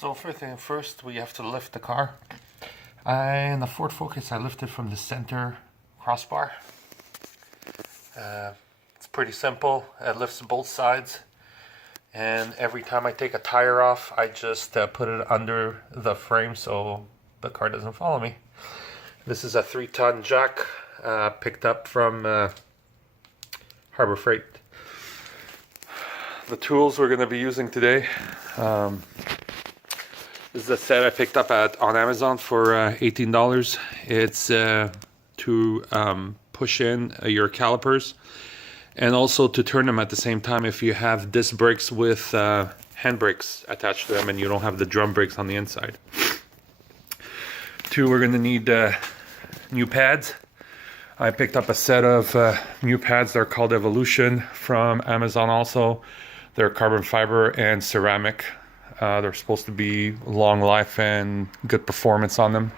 So first we have to lift the car. In the Ford Focus, I lifted from the center crossbar. It's pretty simple. It lifts both sides. And every time I take a tire off, I just put it under the frame so the car doesn't follow me. This is a 3-ton jack picked up from Harbor Freight. The tools we're going to be using today. This is a set I picked up on Amazon for $18. It's to push in your calipers and also to turn them at the same time if you have disc brakes with hand brakes attached to them and you don't have the drum brakes on the inside. 2, we're going to need new pads. I picked up a set of new pads. They're called Evolution from Amazon also. They're carbon fiber and ceramic. They're supposed to be long life and good performance on them.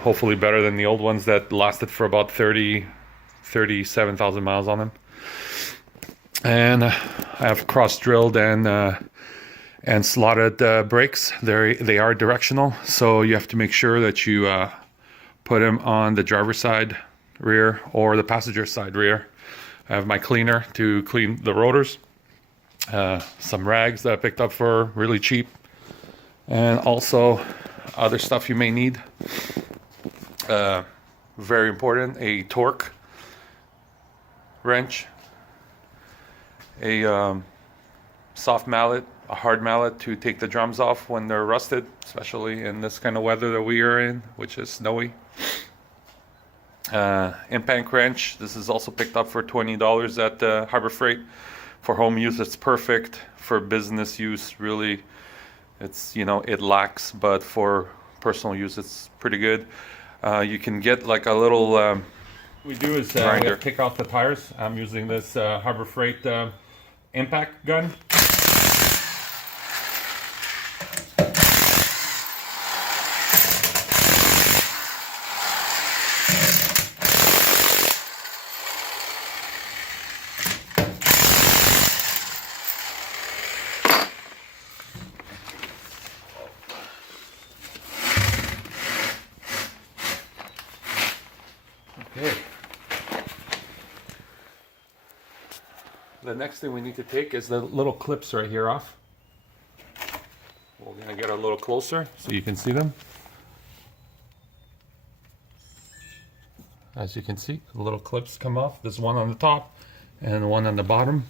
Hopefully better than the old ones that lasted for about 37,000 miles on them. And I have cross-drilled and slotted brakes. They are directional, so you have to make sure that you put them on the driver's side rear or the passenger side rear. I have my cleaner to clean the rotors. Some rags that I picked up for really cheap, and also other stuff you may need. Very important, a torque wrench, a soft mallet, a hard mallet to take the drums off when they're rusted, especially in this kind of weather that we are in, which is snowy. Impact wrench. This is also picked up for $20 at Harbor Freight. For home use, it's perfect. For business use, really, it's, you know, it lacks, but for personal use, it's pretty good. You can get like a little we do is we kick off the tires. I'm using this Harbor Freight impact gun. Okay. The next thing we need to take is the little clips right here off. We're going to get a little closer so you can see them. As you can see, the little clips come off. There's one on the top and one on the bottom,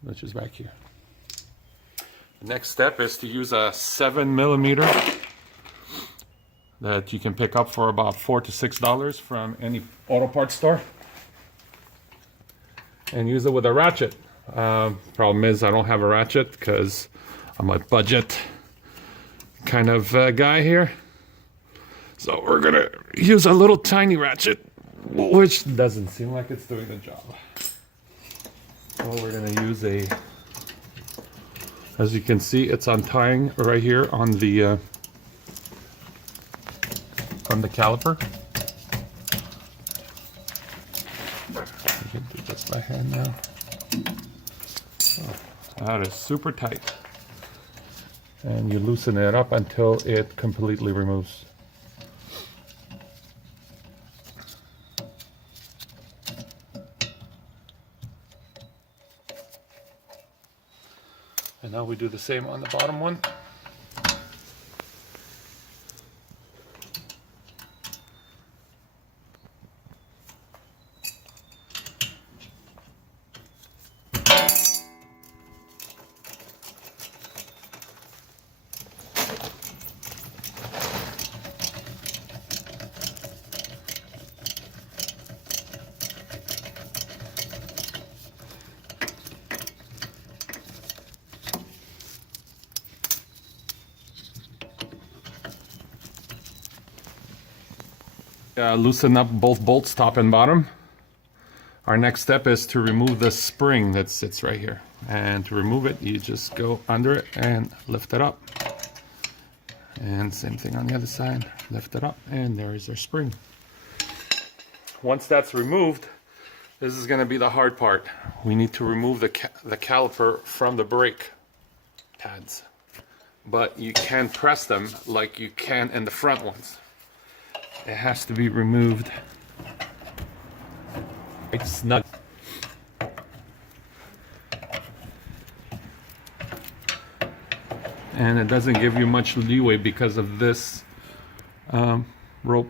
which is back here. The next step is to use a 7mm that you can pick up for about $4 to $6 from any auto parts store, and use it with a ratchet. Problem is I don't have a ratchet because I'm a budget kind of guy here. So we're gonna use a little tiny ratchet, which doesn't seem like it's doing the job. So we're gonna use as you can see, it's untying right here on the from the caliper. I can do this by hand now. Oh, that is super tight. And you loosen it up until it completely removes. And now we do the same on the bottom one. Loosen up both bolts, top and bottom. Our next step is to remove the spring that sits right here. And to remove it, you just go under it and lift it up. And same thing on the other side, lift it up, and there is our spring. Once that's removed, this is going to be the hard part. We need to remove the caliper from the brake. pads, but you can press them like you can in the front ones. It has to be removed. It's snug. And it doesn't give you much leeway because of this rope,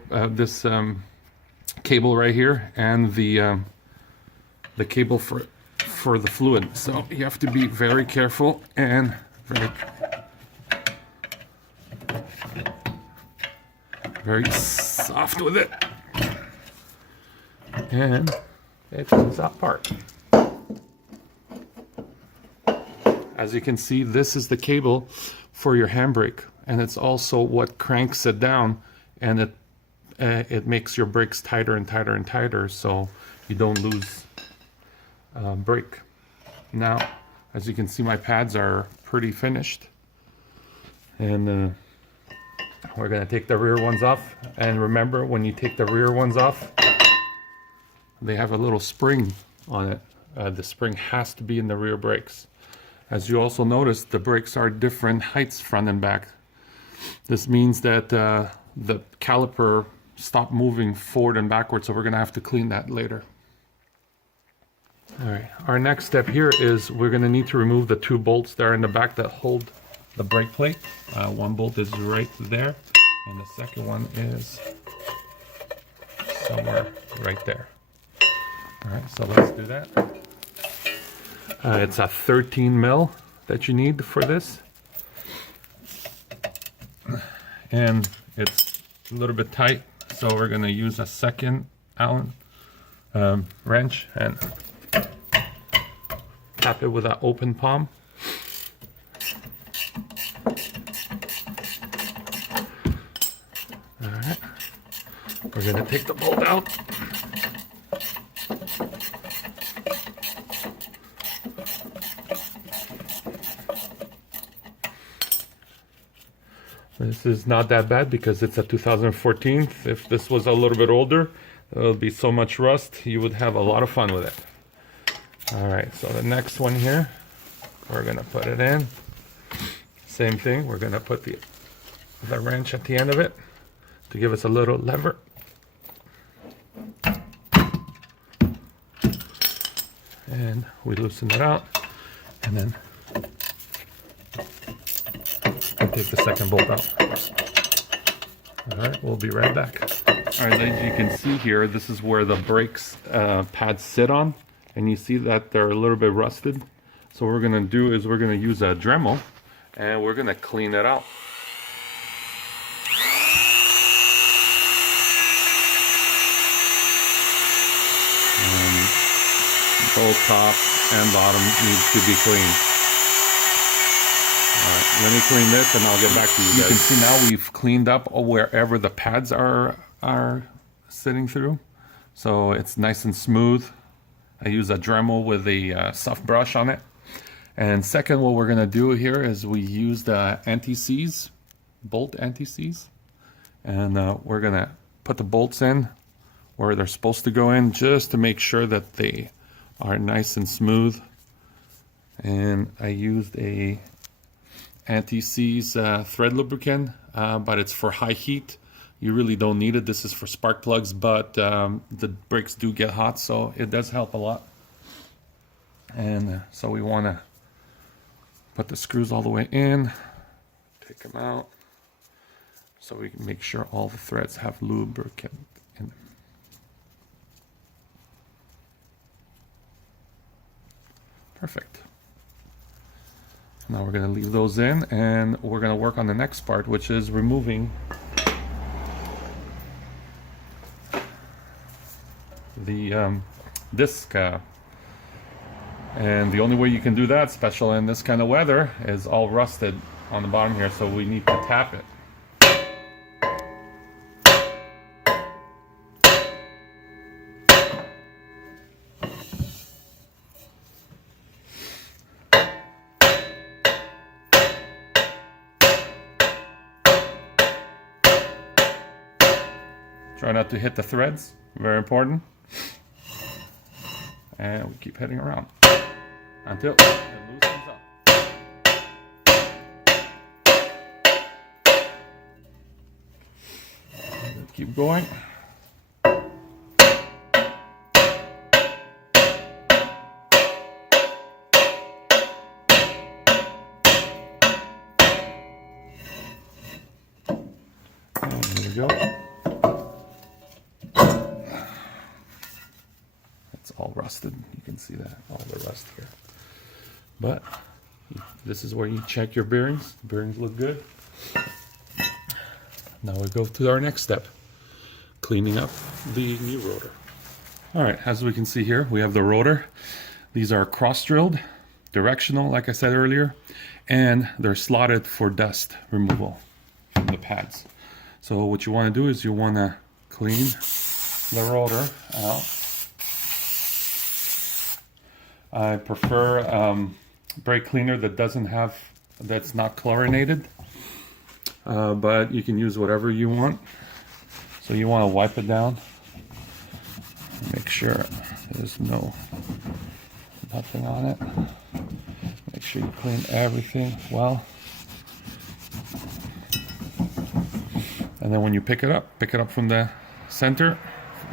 cable right here, and the cable for the fluid. So you have to be very careful and very soft with it, and it comes apart. As you can see, this is the cable for your handbrake, and it's also what cranks it down, and it makes your brakes tighter and tighter and tighter, so you don't lose brake. Now, as you can see, my pads are pretty finished, and we're going to take the rear ones off. And remember, when you take the rear ones off, they have a little spring on it. The spring has to be in the rear brakes. As you also notice, the brakes are different heights, front and back. This means that the caliper stopped moving forward and backwards, so we're going to have to clean that later. All right, our next step here is we're going to need to remove the 2 bolts there in the back that hold the brake plate. One bolt is right there, and the second one is somewhere right there. All right, so let's do that. It's a 13 mil that you need for this, and it's a little bit tight, so we're going to use a second Allen wrench and tap it with an open palm. All right, we're going to take the bolt out. This is not that bad because it's a 2014. If this was a little bit older, there would be so much rust, you would have a lot of fun with it. All right, so the next one here, we're gonna put it in. Same thing, we're gonna put the wrench at the end of it to give us a little lever. And we loosen it out, and then take the second bolt out. All right, we'll be right back. All right, as you can see here, this is where the brakes pads sit on, and you see that they're a little bit rusted. So what we're gonna do is we're gonna use a Dremel, and we're gonna clean it out. Both top and bottom needs to be cleaned. Alright, let me clean this and I'll get back to you guys. You can see now we've cleaned up wherever the pads are sitting through. So it's nice and smooth. I use a Dremel with a soft brush on it. And second, what we're going to do here is we use the anti-seize, bolt anti-seize. And we're going to put the bolts in where they're supposed to go in, just to make sure that they are nice and smooth. And I used a anti-seize thread lubricant, but it's for high heat. You really don't need it. This is for spark plugs, but the brakes do get hot, so it does help a lot. And so we want to put the screws all the way in, take them out, so we can make sure all the threads have lubricant in them. Perfect. Now we're going to leave those in, and we're going to work on the next part, which is removing the disc. And the only way you can do that, especially in this kind of weather, is all rusted on the bottom here, so we need to tap it. Try not to hit the threads, very important. And we keep hitting around until it loosens up. keep going. And here we go. It's all rusted. You can see that, all the rust here. But this is where you check your bearings. The bearings look good. Now we go to our next step, cleaning up the new rotor. All right, as we can see here, we have the rotor. These are cross-drilled, directional, like I said earlier, and they're slotted for dust removal from the pads. So what you want to do is you want to clean the rotor out. I prefer brake cleaner that's not chlorinated, but you can use whatever you want. So you want to wipe it down, make sure there's nothing on it. Make sure you clean everything well, and then when you pick it up from the center.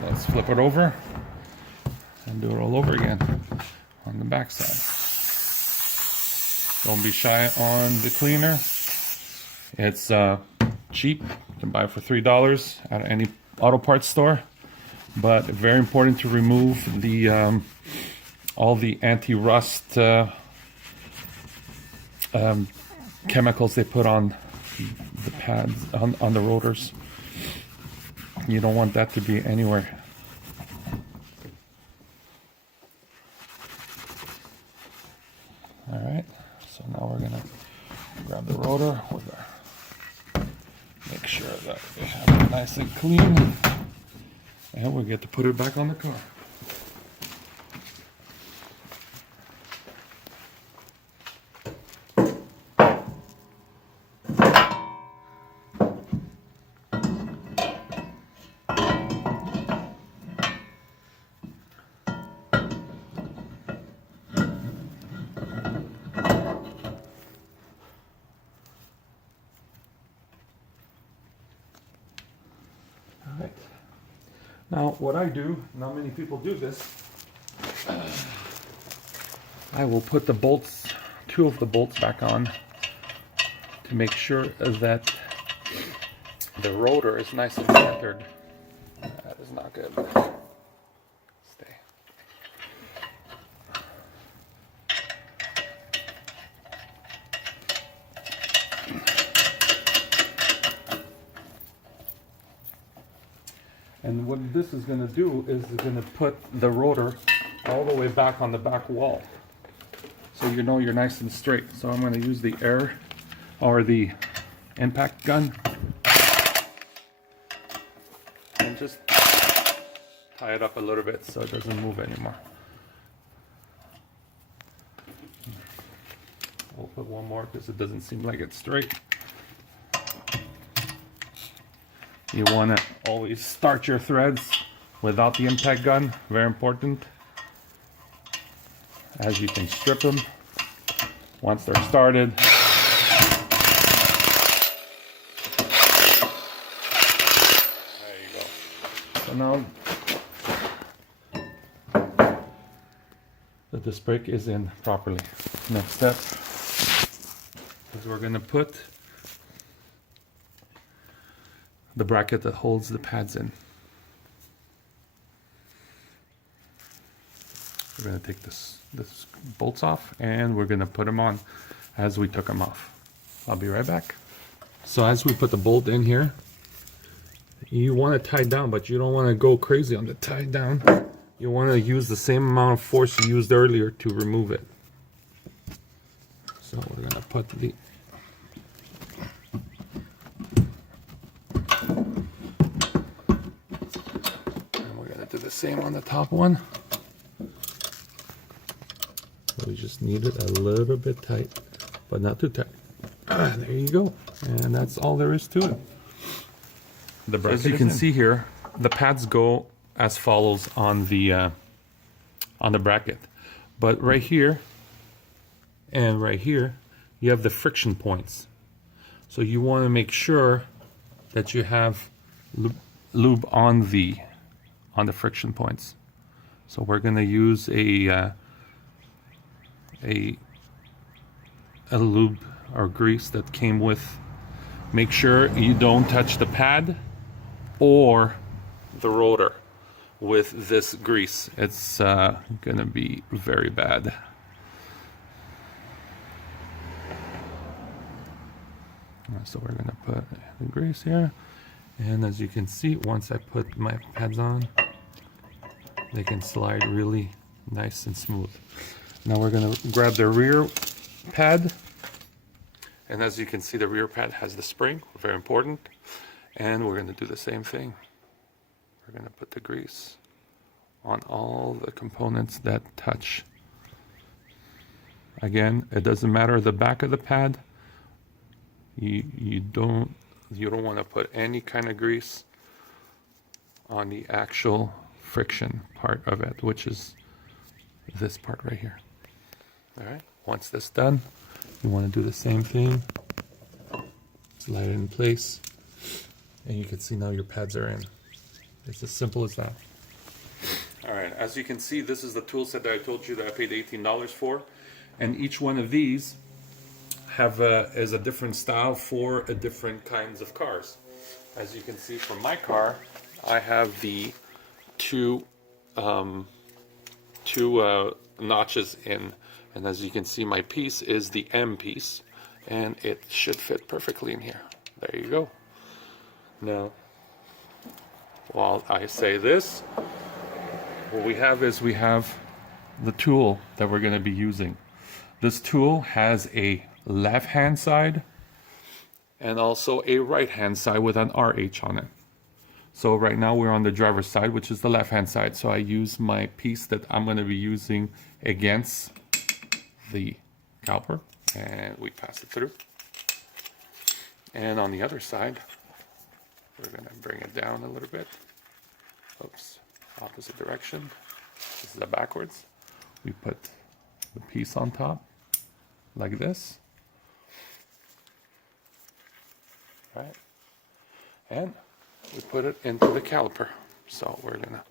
Let's flip it over and do it all over again on the back side. Don't be shy on the cleaner. It's cheap. You can buy it for $3 at any auto parts store. But very important to remove the all the anti-rust chemicals they put on the pads, on the rotors. You don't want that to be anywhere. All right, so now we're gonna grab the rotor with our, make sure that we have it nice and clean, and we get to put it back on the car. Right. Now what I do, not many people do this, I will put the bolts, two of the bolts back on to make sure that the rotor is nice and centered. That is not good. Stay. And what this is going to do is it's going to put the rotor all the way back on the back wall. So you know you're nice and straight. So I'm going to use the air or the impact gun and just tie it up a little bit so it doesn't move anymore. We'll put one more because it doesn't seem like it's straight. You want to always start your threads without the impact gun, very important, as you can strip them once they're started. There you go. So now the disc brake is in properly. Next step is we're going to put the bracket that holds the pads in. We're going to take this bolts off and we're going to put them on as we took them off. I'll be right back. So as we put the bolt in here, you want to tie down, but you don't want to go crazy on the tie down. You want to use the same amount of force you used earlier to remove it. So we're going to put the do the same on the top one. So we just need it a little bit tight, but not too tight. There you go. And that's all there is to it. The bracket, as you can see here, the pads go as follows on the bracket. But right here and right here, you have the friction points. So you want to make sure that you have lube on the friction points. So we're going to use a lube or grease that came with. Make sure you don't touch the pad or the rotor with this grease. It's going to be very bad. So we're going to put the grease here, and as you can see, once I put my pads on, they can slide really nice and smooth. Now we're going to grab the rear pad, and as you can see, the rear pad has the spring, very important, and we're going to do the same thing. We're going to put the grease on all the components that touch. Again, it doesn't matter the back of the pad. You don't want to put any kind of grease on the actual friction part of it, which is this part right here. All right, once that's done, you want to do the same thing. Slide it in place, and you can see now your pads are in. It's as simple as that. All right, as you can see, this is the tool set that I told you that I paid $18 for, and each one of these is a different style for a different kinds of cars. As you can see from my car, I have the two notches in, and as you can see, my piece is the M piece, and it should fit perfectly in here. There you go. Now, while I say this, what we have is the tool that we're going to be using. This tool has a left hand side and also a right hand side with an RH on it. So right now we're on the driver's side, which is the left hand side. So I use my piece that I'm going to be using against the caliper, and we pass it through. And on the other side, we're going to bring it down a little bit. Oops, opposite direction. This is the backwards. We put the piece on top like this. Right, and we put it into the caliper. So we're gonna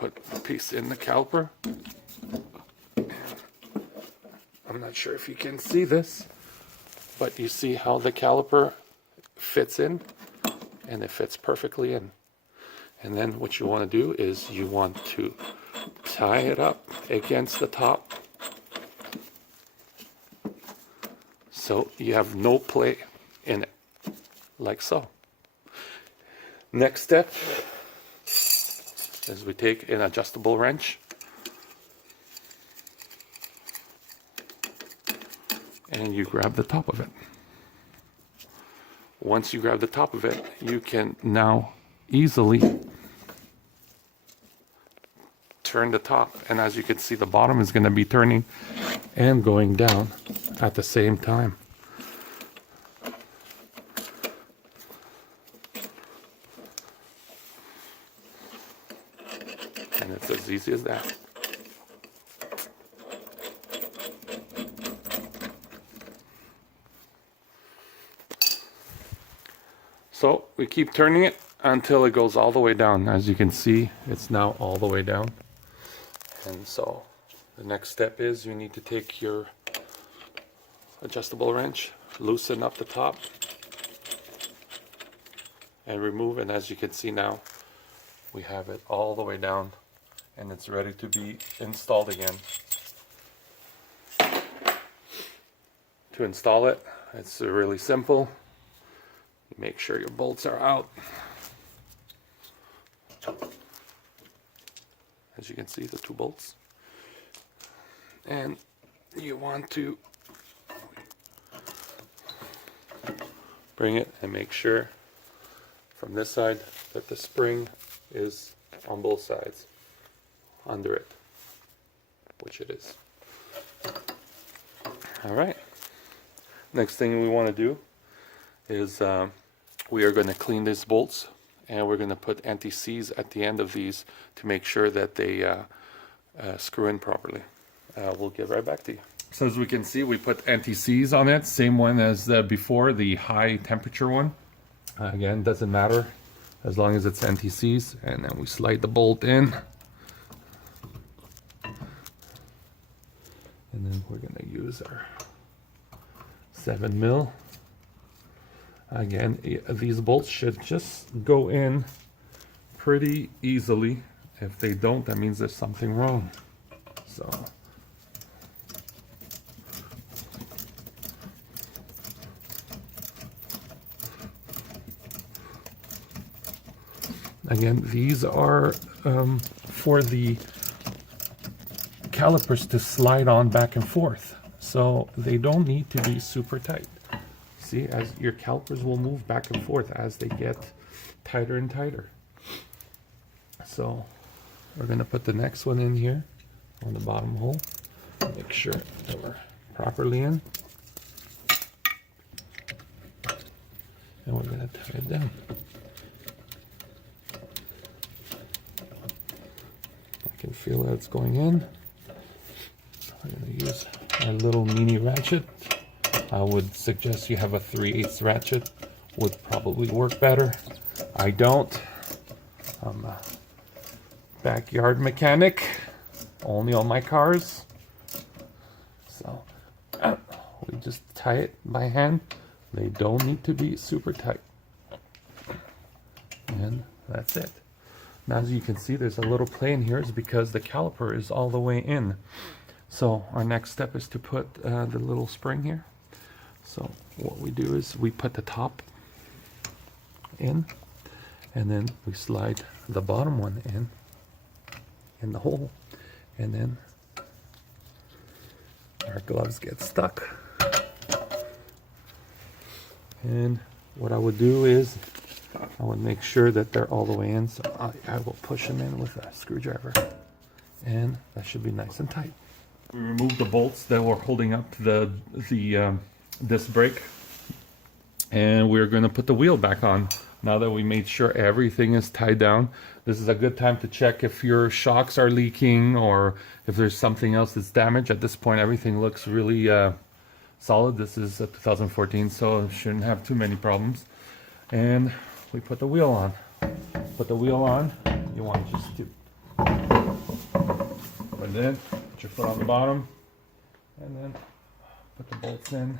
put the piece in the caliper. I'm not sure if you can see this, but you see how the caliper fits in, and it fits perfectly in. And then what you want to do is you want to tie it up against the top, so you have no play in it, like so. Next step is we take an adjustable wrench and you grab the top of it. Once you grab the top of it, you can now easily turn the top, and as you can see, the bottom is going to be turning and going down at the same time. And it's as easy as that. So we keep turning it until it goes all the way down. As you can see, it's now all the way down. And so the next step is you need to take your adjustable wrench, loosen up the top, and remove. And as you can see now, we have it all the way down, and it's ready to be installed again. To install it, it's really simple. Make sure your bolts are out. As you can see, the two bolts. And you want to bring it and make sure from this side that the spring is on both sides under it, which it is. All right. Next thing we want to do is we are going to clean these bolts, and we're going to put anti-seize at the end of these to make sure that they screw in properly. We'll get right back to you. So as we can see, we put anti-seize on it, same one as before, the high temperature one. Again, doesn't matter as long as it's NTCs, and then we slide the bolt in. And then we're gonna use our 7mm. Again, these bolts should just go in pretty easily. If they don't, that means there's something wrong. So again, these are for the calipers to slide on back and forth, so they don't need to be super tight. See, as your calipers will move back and forth as they get tighter and tighter. So we're going to put the next one in here on the bottom hole. Make sure that we're properly in. And we're going to tie it down. I can feel that it's going in. I'm going to use our little mini ratchet. I would suggest you have a 3/8 ratchet, would probably work better. I don't. I'm a backyard mechanic, only on my cars. So we just tie it by hand. They don't need to be super tight. And that's it. Now, as you can see, there's a little play in here. It's because the caliper is all the way in. So our next step is to put the little spring here. So what we do is we put the top in, and then we slide the bottom one in the hole, and then our gloves get stuck. And what I would do is I would make sure that they're all the way in, so I will push them in with a screwdriver, and that should be nice and tight. We removed the bolts that were holding up the disc brake, and we're going to put the wheel back on now that we made sure everything is tied down. This is a good time to check if your shocks are leaking or if there's something else that's damaged. At this point, everything looks really solid. This is a 2014, so it shouldn't have too many problems. And we put the wheel on. Put the wheel on. You want just to put it in, put your foot on the bottom, and then put the bolts in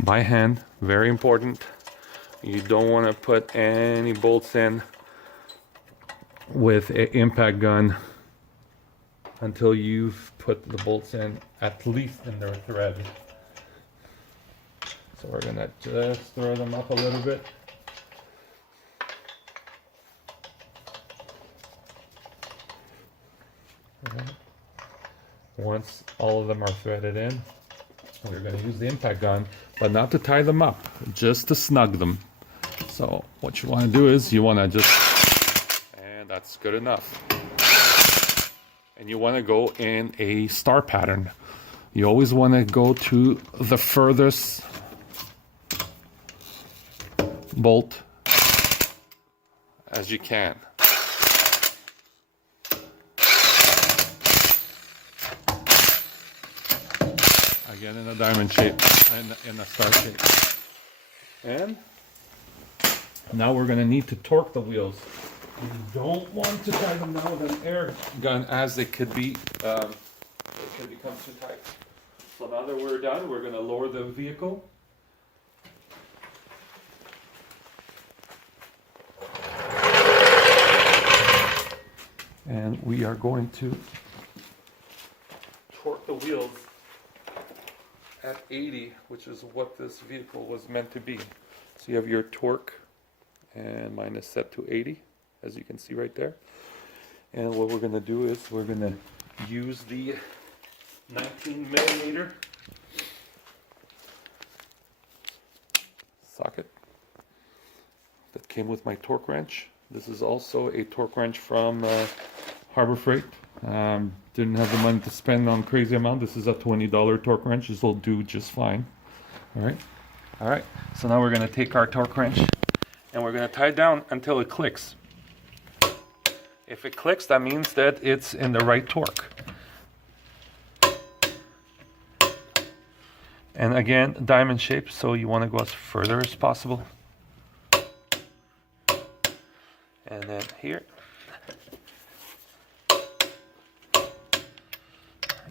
by hand. Very important. You don't want to put any bolts in with an impact gun until you've put the bolts in at least in their thread. So we're gonna just throw them up a little bit. Right. Once all of them are threaded in, we're going to use the impact gun, but not to tie them up, just to snug them. So what you want to do is you want to just, and that's good enough. And you want to go in a star pattern. You always want to go to the furthest bolt as you can. Again, in a diamond shape, in a star shape. And now we're going to need to torque the wheels. You don't want to tie them down with an air gun, as it could become too tight. So now that we're done, we're going to lower the vehicle. And we are going to torque the wheels at 80, which is what this vehicle was meant to be. So you have your torque, and mine is set to 80, as you can see right there. And what we're going to do is we're going to use the 19mm socket that came with my torque wrench. This is also a torque wrench from Harbor Freight. Didn't have the money to spend on crazy amount. This is a $20 torque wrench. This will do just fine. All right. So now we're going to take our torque wrench and we're going to tie it down until it clicks. If it clicks, that means that it's in the right torque. And again, diamond shape, so you want to go as further as possible. And then here.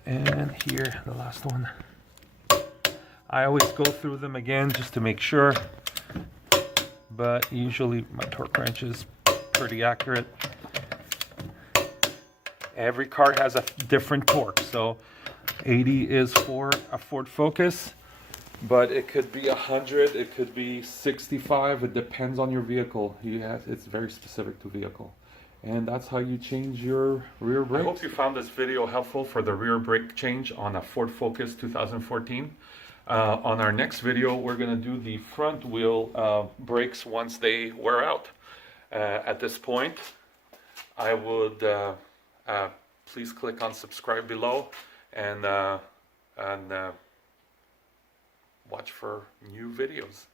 And here, the last one. I always go through them again just to make sure, but usually my torque wrench is pretty accurate. Every car has a different torque, so 80 is for a Ford Focus, but it could be 100, it could be 65, it depends on your vehicle. It's very specific to vehicle. And that's how you change your rear brakes. I hope you found this video helpful for the rear brake change on a Ford Focus 2014. On our next video, we're going to do the front wheel brakes once they wear out. At this point, I would please click on subscribe below and watch for new videos.